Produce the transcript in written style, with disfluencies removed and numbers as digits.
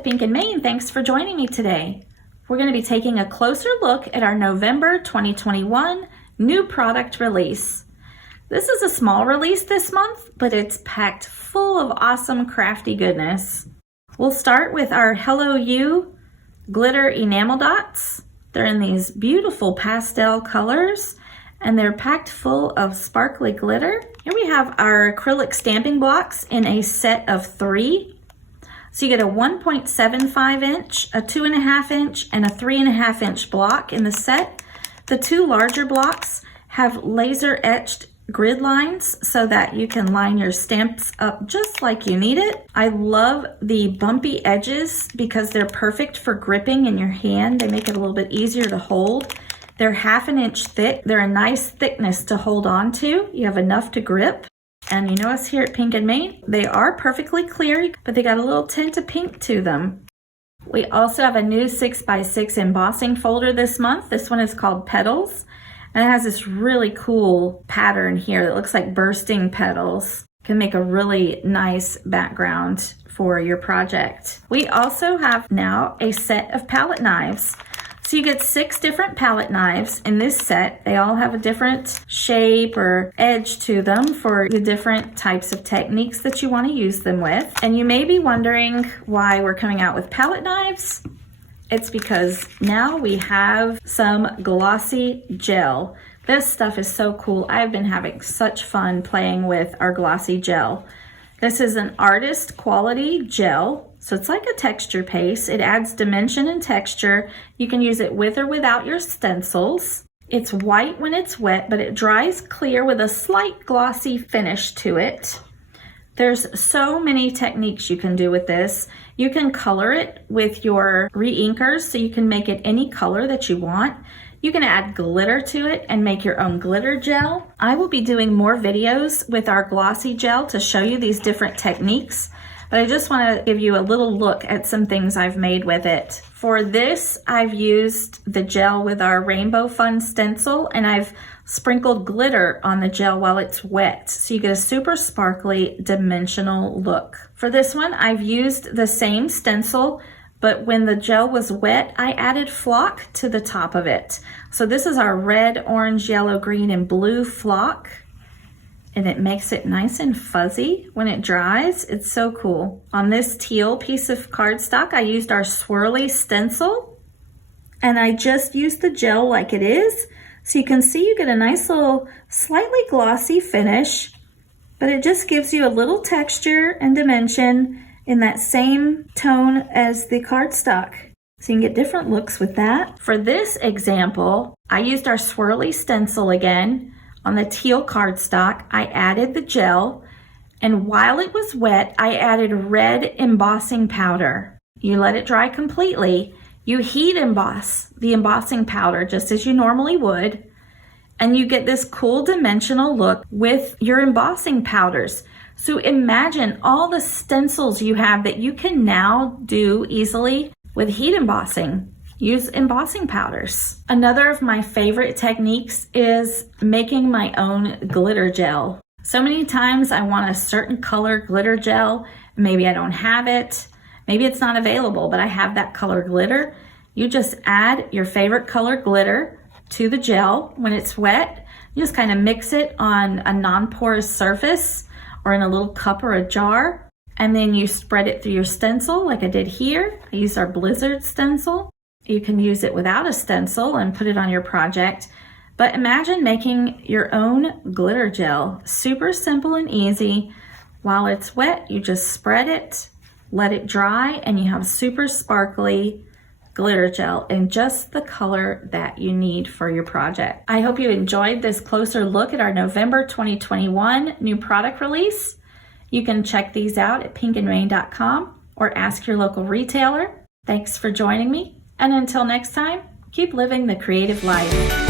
with Pink and Maine. Thanks for joining me today. We're going to be taking a closer look at our November 2021 new product release. This is a small release this month, but it's packed full of awesome crafty goodness. We'll start with our Hello You glitter enamel dots. They're in these beautiful pastel colors and they're packed full of sparkly glitter. Here we have our acrylic stamping blocks in a set of 3. So you get a 1.75 inch, a 2.5 inch, and a 3.5 inch block in the set. The 2 larger blocks have laser etched grid lines so that you can line your stamps up just like you need it. I love the bumpy edges because they're perfect for gripping in your hand. They make it a little bit easier to hold. They're 1/2 inch thick. They're a nice thickness to hold on to. You have enough to grip. And you know us here at Pink and Maine, they are perfectly clear, but they got a little tint of pink to them. We also have a new 6x6 embossing folder this month. This one is called Petals. And it has this really cool pattern here that looks like bursting petals. Can make a really nice background for your project. We also have now a set of palette knives. So you get 6 different palette knives in this set. They all have a different shape or edge to them for the different types of techniques that you want to use them with. And you may be wondering why we're coming out with palette knives. It's because now we have some Glossy Gel. This stuff is so cool. I've been having such fun playing with our Glossy Gel. This is an artist quality gel. So it's like a texture paste. It adds dimension and texture. You can use it with or without your stencils. It's white when it's wet, but it dries clear with a slight glossy finish to it. There's so many techniques you can do with this. You can color it with your re-inkers, so you can make it any color that you want. You can add glitter to it and make your own glitter gel. I will be doing more videos with our Glossy Gel to show you these different techniques, but I just want to give you a little look at some things I've made with it. For this, I've used the gel with our Rainbow Fun stencil, and I've sprinkled glitter on the gel while it's wet, so you get a super sparkly dimensional look. For this one, I've used the same stencil, but when the gel was wet, I added flock to the top of it. So this is our red, orange, yellow, green, and blue flock. And it makes it nice and fuzzy when it dries. It's so cool. On this teal piece of cardstock, I used our swirly stencil. And I just used the gel like it is. So you can see you get a nice little slightly glossy finish, but it just gives you a little texture and dimension in that same tone as the cardstock. So you can get different looks with that. For this example, I used our swirly stencil again. On the teal cardstock, I added the gel, and while it was wet, I added red embossing powder. You let it dry completely. You heat emboss the embossing powder just as you normally would, and you get this cool dimensional look with your embossing powders. So imagine all the stencils you have that you can now do easily with heat embossing. Use embossing powders. Another of my favorite techniques is making my own glitter gel. So many times I want a certain color glitter gel. Maybe I don't have it. Maybe it's not available, but I have that color glitter. You just add your favorite color glitter to the gel when it's wet. You just kind of mix it on a non-porous surface or in a little cup or a jar. And then you spread it through your stencil like I did here. I used our Blizzard stencil. You can use it without a stencil and put it on your project. But imagine making your own glitter gel. Super simple and easy. While it's wet, you just spread it, let it dry, and you have super sparkly glitter gel in just the color that you need for your project. I hope you enjoyed this closer look at our November 2021 new product release. You can check these out at pinkandmaine.com or ask your local retailer. Thanks for joining me. And until next time, keep living the creative life.